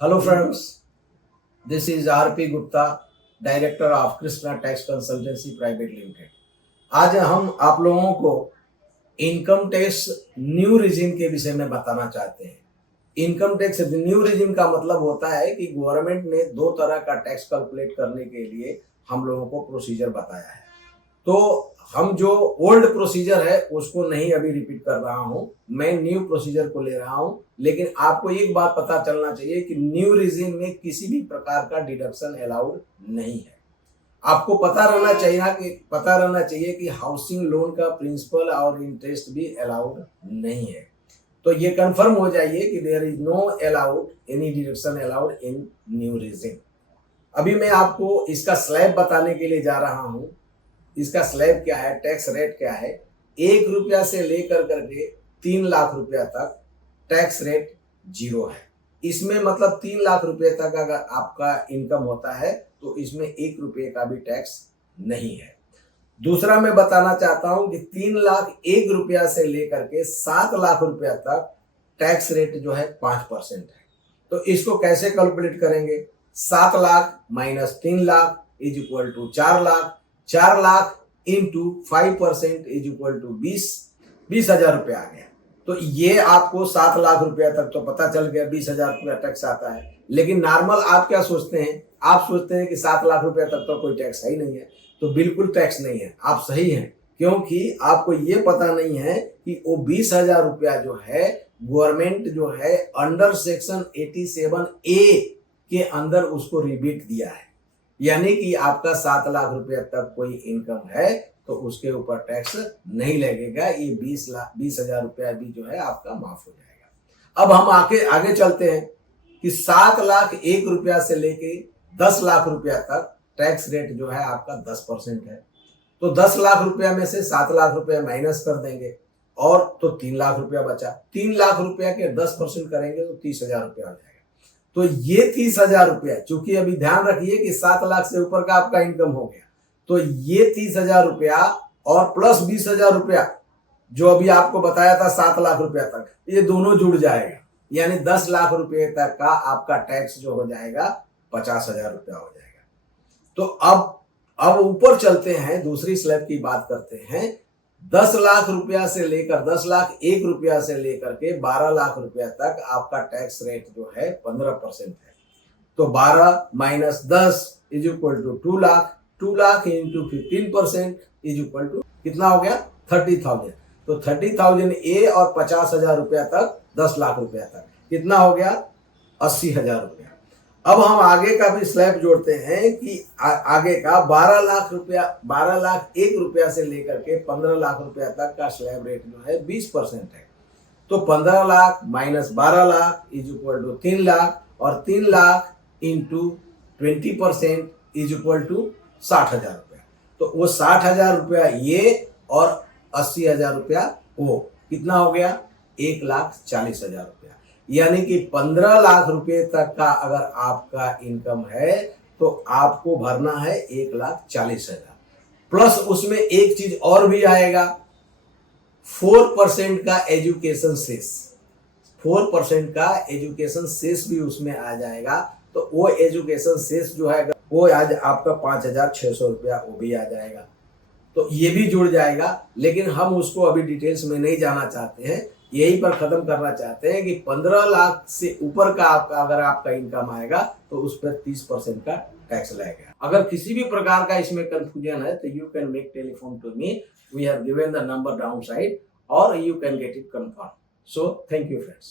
Hello friends, this is R.P. Gupta, Director of Krishna Tax Consultancy Private Limited। आज हम आप लोगों को इनकम टैक्स न्यू रिजिम के विषय में बताना चाहते हैं। इनकम टैक्स न्यू रिजिम का मतलब होता है कि गवर्नमेंट ने दो तरह का टैक्स कैलकुलेट करने के लिए हम लोगों को प्रोसीजर बताया है। तो हम जो ओल्ड प्रोसीजर है उसको नहीं अभी रिपीट कर रहा हूं, मैं न्यू प्रोसीजर को ले रहा हूं। लेकिन आपको एक बात पता चलना चाहिए कि न्यू रिजिम में किसी भी प्रकार का डिडक्शन अलाउड नहीं है। आपको पता रहना चाहिए कि हाउसिंग लोन का प्रिंसिपल और इंटरेस्ट भी अलाउड नहीं है। तो ये कंफर्म हो जाइए कि there is no allowed any deduction allowed in new regime. अभी मैं आपको इसका स्लैब बताने के लिए जा रहा हूं। इसका स्लैब क्या है, टैक्स रेट क्या है। 1 रुपया से लेकर करके 3 लाख रुपया तक टैक्स रेट 0 है। इसमें मतलब 3 लाख रुपए तक अगर आपका इनकम होता है तो इसमें 1 रुपये का भी टैक्स नहीं है। दूसरा मैं बताना चाहता हूं कि 3 लाख 1 रुपया से लेकर के 7 लाख रुपया तक टैक्स रेट जो है 5% है। तो इसको कैसे कैलकुलेट करेंगे? 7 lakh minus 3 lakh is equal to 4 lakh. 4 lakh into 5% is equal to 20,000 रुपया आ गया। तो ये आपको 7 लाख रुपया तक तो पता चल गया 20,000 रुपया टैक्स आता है। लेकिन नॉर्मल आप क्या सोचते हैं? आप सोचते हैं कि 7 लाख रुपया तक तो कोई टैक्स है ही नहीं है। तो बिल्कुल टैक्स नहीं है, आप सही हैं। क्योंकि आपको ये पता नहीं है कि वो 20,000 रुपया जो है गवर्नमेंट जो है अंडर सेक्शन 87A के अंदर उसको रिबेट दिया है। यानी कि आपका 7 लाख रुपया तक कोई इनकम है तो उसके ऊपर टैक्स नहीं लगेगा। ये 20,000 रुपया भी जो है आपका माफ हो जाएगा। अब हम आगे चलते हैं कि 7 लाख 1 रुपया से लेके 10 लाख रुपया तक टैक्स रेट जो है आपका 10% है। तो 10 लाख रुपया में से 7 लाख रुपया माइनस कर देंगे और तो 3 लाख रुपया बचा। 3 लाख रुपया के 10% करेंगे तो 30,000 रुपया हो जाएगा। तो ये 30,000 रुपया, चूंकि अभी ध्यान रखिए कि 7 लाख से ऊपर का आपका इनकम हो गया, तो ये 30,000 रुपया और प्लस 20,000 रुपया जो अभी आपको बताया था 7 लाख रुपया तक, ये दोनों जुड़ जाएगा। यानी 10 लाख रुपये तक का आपका टैक्स जो हो जाएगा 50,000 रुपया हो जाएगा। तो अब ऊपर चलते हैं, दूसरी स्लैब की बात करते हैं। 10 लाख रुपया से लेकर 10 लाख 1 रुपया से लेकर के 12 लाख रुपया तक आपका टैक्स रेट जो है 15% है। तो 12 minus 10 is equal to 2 lakh. 2 lakh into 15% is equal to कितना हो गया? 30,000। तो 30,000 ए और 50,000 रुपया तक 10 लाख रुपया तक कितना हो गया? 80,000 रुपया। अब हम आगे का भी स्लैब जोड़ते हैं कि आगे का 12 लाख 1 रुपया से लेकर के 15 लाख रुपया तक का स्लैब रेट जो है 20% है। तो 15 lakh minus 12 lakh is equal to 3 lakh और 3 lakh into 20% is equal to 60,000 रुपया। तो वो 60,000 रुपया ये और 80,000 रुपया वो कितना हो गया? 1,40,000 रुपया। यानी कि 15 लाख रुपए तक का अगर आपका इनकम है तो आपको भरना है 1,40,000। प्लस उसमें एक चीज और भी आएगा, 4% का एजुकेशन सेस। 4% का एजुकेशन सेस भी उसमें आ जाएगा। तो वो एजुकेशन सेस जो है वो आज आपका 5,600 रुपया वो भी आ जाएगा। तो ये भी जुड़ जाएगा। लेकिन हम उसको अभी डिटेल्स में नहीं जाना चाहते हैं, यहीं पर खत्म करना चाहते हैं कि 15 लाख से ऊपर का अगर आपका इनकम आएगा तो उस पर 30% का टैक्स लगेगा। अगर किसी भी प्रकार का इसमें कंफ्यूजन है तो you can make telephone to me, we have given the number down side, और you can get it confirm. So thank you friends.